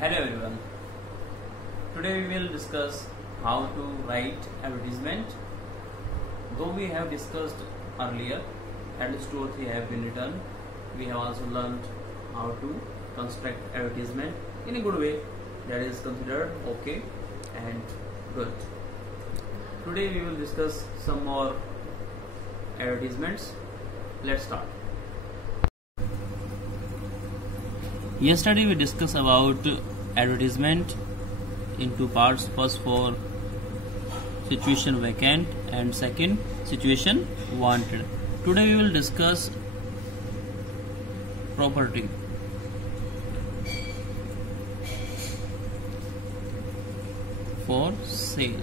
Hello everyone. Today we will discuss how to write advertisement. Though we have discussed earlier, at least 2 or 3 have been written, we have also learned how to construct advertisement in a good way that is considered okay and good. Today we will discuss some more advertisements. Let's start. Yesterday we discussed about advertisement in 2 parts. First for situation vacant and second situation wanted. Today we will discuss property. For sale.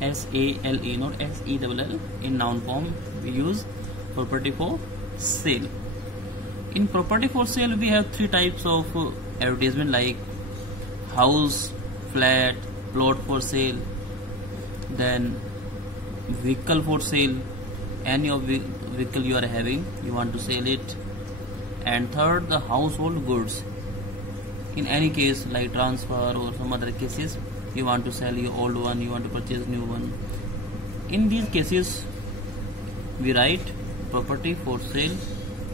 S-A-L-E, not S-E-L-L. In noun form we use property for sale. In property for sale we have 3 types of advertisement, like house, flat, plot for sale, then vehicle for sale, any of the vehicle you are having, you want to sell it, and third the household goods. In any case like transfer or some other cases, you want to sell your old one, you want to purchase new one. In these cases we write property for sale.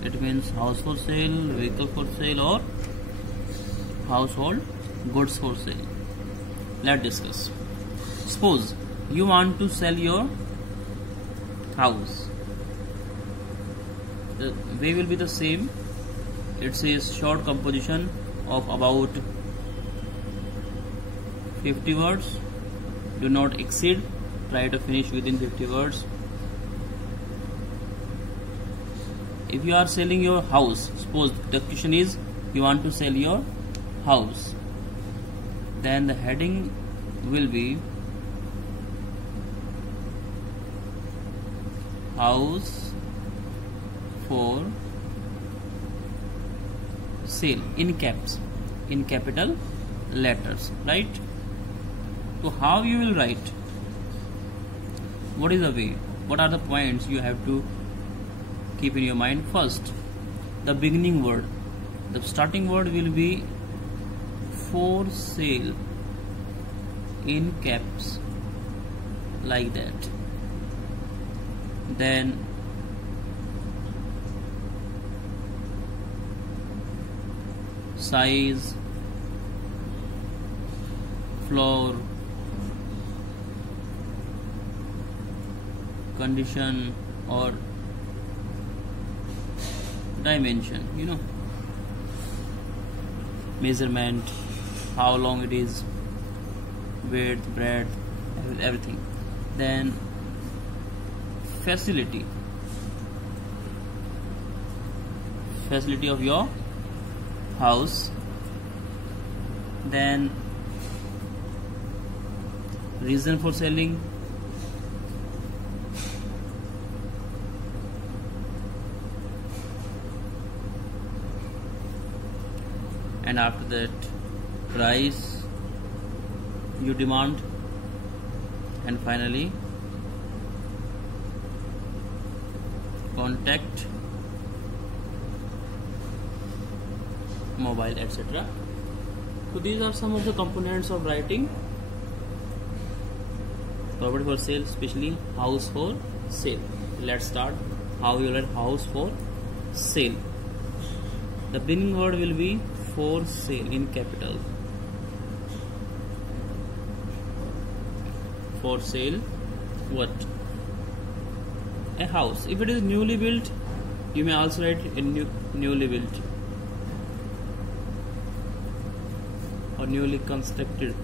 It means house for sale, vehicle for sale, or household goods for sale. Let's discuss. Suppose you want to sell your house. The way will be the same. It says short composition of about 50 words. Do not exceed. Try to finish within 50 words. If you are selling your house, suppose the question is you want to sell your house, then the heading will be house for sale in caps, in capital letters, right? So how you will write? What is the way? What are the points you have to keep in your mind? First, the beginning word, the starting word will be for sale in caps, like that. Then size, floor, condition or dimension, measurement, how long it is, width, breadth, everything. Then facility of your house. Then reason for selling, and after that price you demand, and finally contact, mobile, etc. So these are some of the components of writing property for sale, especially house for sale. Let's start. How you write house for sale? The beginning word will be for sale in capital. For sale, what? A house. If it is newly built, you may also write newly built or newly constructed.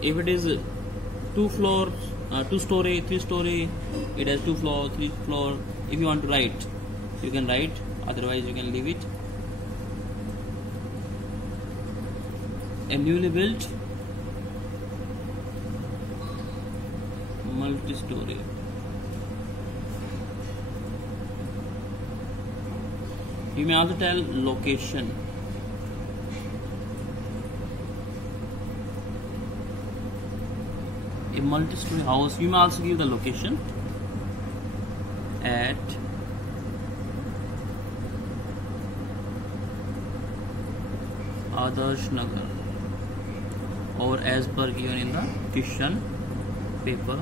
If it is 2 floors, 2 story, 3 story, it has 2 floor, 3 floor. If you want to write, you can write, otherwise you can leave it. A newly built multi-story. You may also tell location. A multi-story house, you may also give the location at Adarsh Nagar, or as per given in the question paper.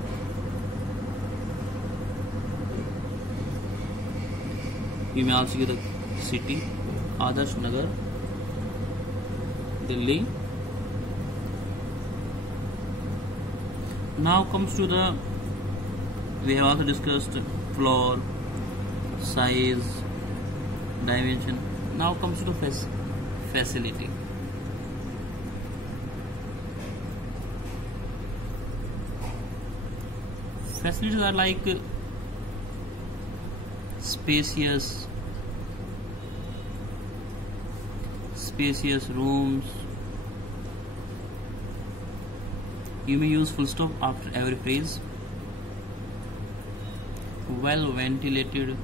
You may also give the city, Adarsh Nagar, Delhi. Now comes to the, we have also discussed floor, size, dimension. Now comes to the facility. Facilities are like spacious rooms. You may use full stop after every phrase. Well ventilated.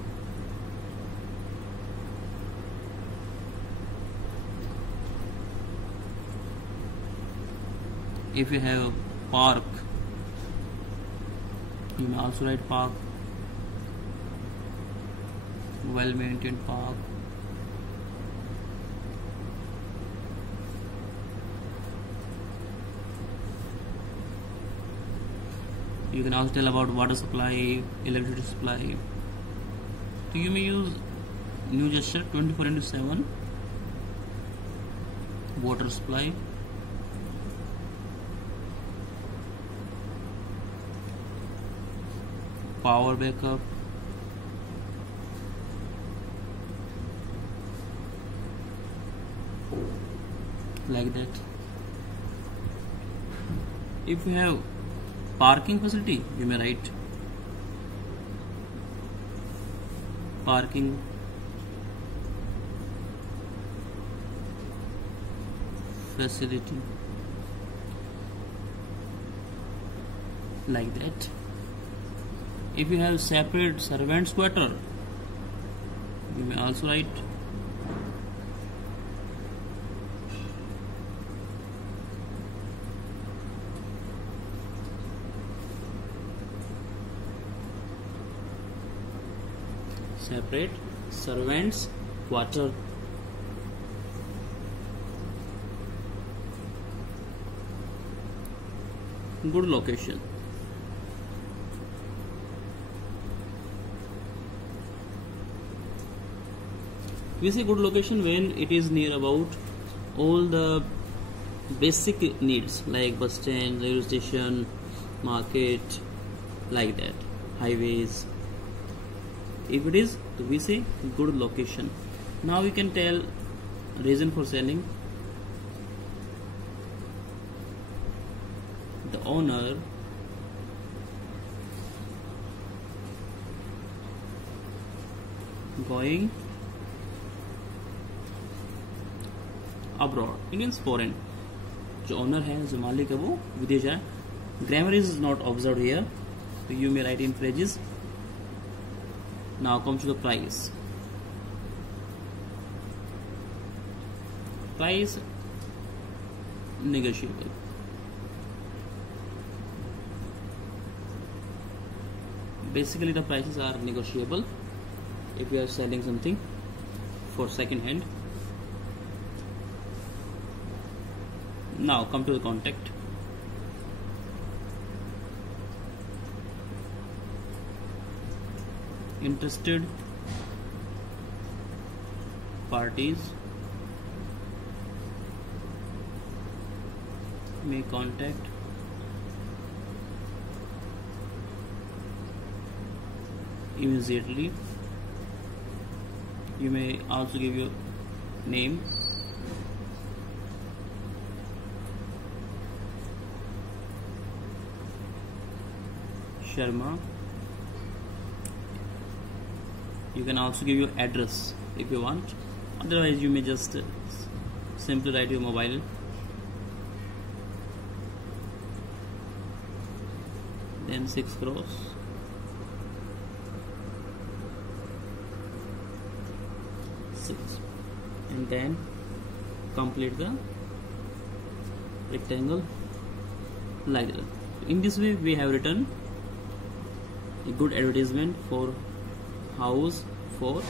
If you have park, you may also write park. Well maintained park. You can also tell about water supply, electricity supply. So you may use new gesture 24/7. Water supply. Power backup. Like that. If you have parking facility, you may write parking facility, like that. If you have separate servants quarter, you may also write separate servants quarter. Good location. We say good location when it is near about all the basic needs like bus stand, railway station, market, like that, highways. If it is, we say good location. Now we can tell reason for selling. The owner going abroad, it means foreign. जो owner है, जो मालिक है, वो विदेश है. Grammar is not observed here, so you may write in phrases. Now comes to the price. Price negotiable. Basically the prices are negotiable if you are selling something for second hand. Now come to the contact. Interested parties may contact immediately. You may also give your name, Sharma. You can also give your address if you want. Otherwise, you may just simply write your mobile. Then 6 crores. And then complete the rectangle like that. In this way, we have written a good advertisement for house for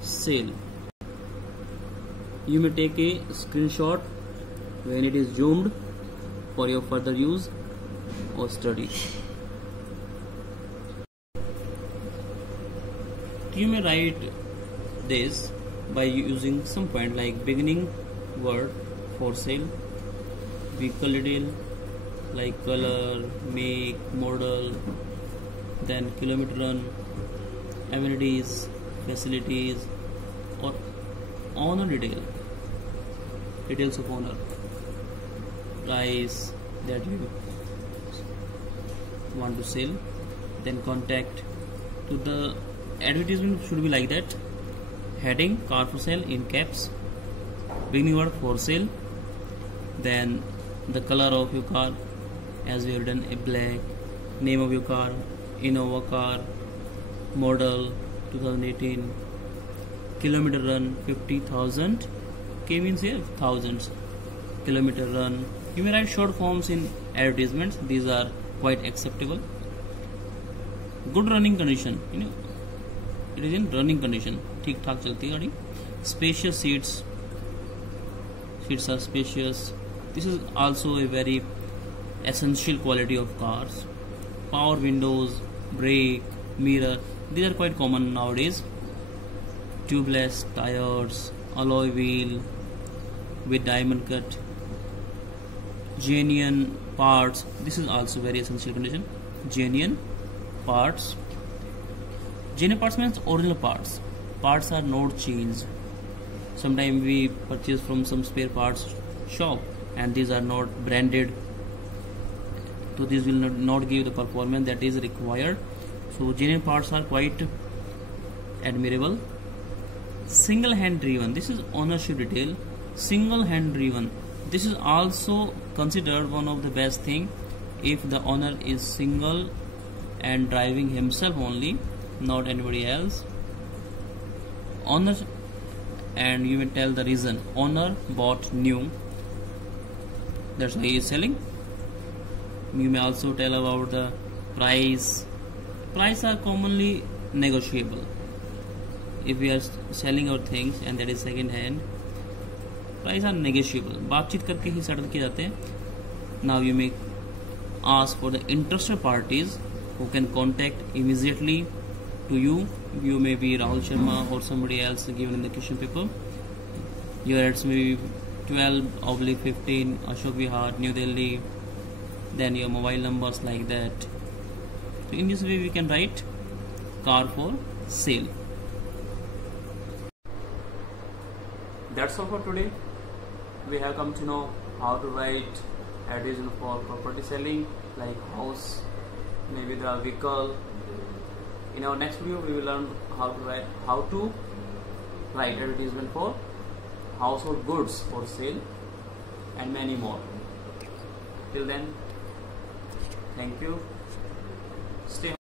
sale. You may take a screenshot when it is zoomed for your further use or study. You may write this by using some point like beginning word, for sale, vehicle detail like color, make, model, then kilometer run, amenities, facilities, or owner detail, details of owner, price that you want to sell, then contact. To the advertisement should be like that: heading car for sale in caps, beginning word for sale, then the color of your car as we have done a black, name of your car Innova car, model 2018, kilometer run 50,000, K means here thousands, kilometer run. You may write short forms in advertisements, these are quite acceptable. Good running condition, it is in running condition, ठीक ठाक चलती है गाड़ी. Spacious seats are spacious. This is also a very essential quality of cars. Power windows, brake, mirror, these are quite common nowadays. Tubeless tires, alloy wheel with diamond cut, genuine parts, this is also very essential condition. Genuine parts. Genuine parts means original parts. Parts are not changed. Sometimes we purchase from some spare parts shop and these are not branded, so these will not give the performance that is required. So genuine parts are quite admirable. Single hand driven, this is ownership detail. Single hand driven, this is also considered one of the best thing if the owner is single and driving himself only, not anybody else. Owner, and you may tell the reason. Owner bought new, that's why he is selling. You may also tell about the price. Price are commonly negotiable. If we are selling our things and that is second hand, price are negotiable. बातचीत करके ही settle किए जाते हैं. Now you may ask for the interested parties who can contact immediately to you. You may be Rahul Sharma or somebody else given in the question paper. Your ads may be 12/15 Ashok Vihar, New Delhi. Then your mobile numbers like that. So in this way we can write car for sale. That's all for today. We have come to know how to write advertisement for property selling like house, maybe the vehicle. In our next video we will learn how to write advertisement for household goods for sale and many more. Till then, thank you. Stay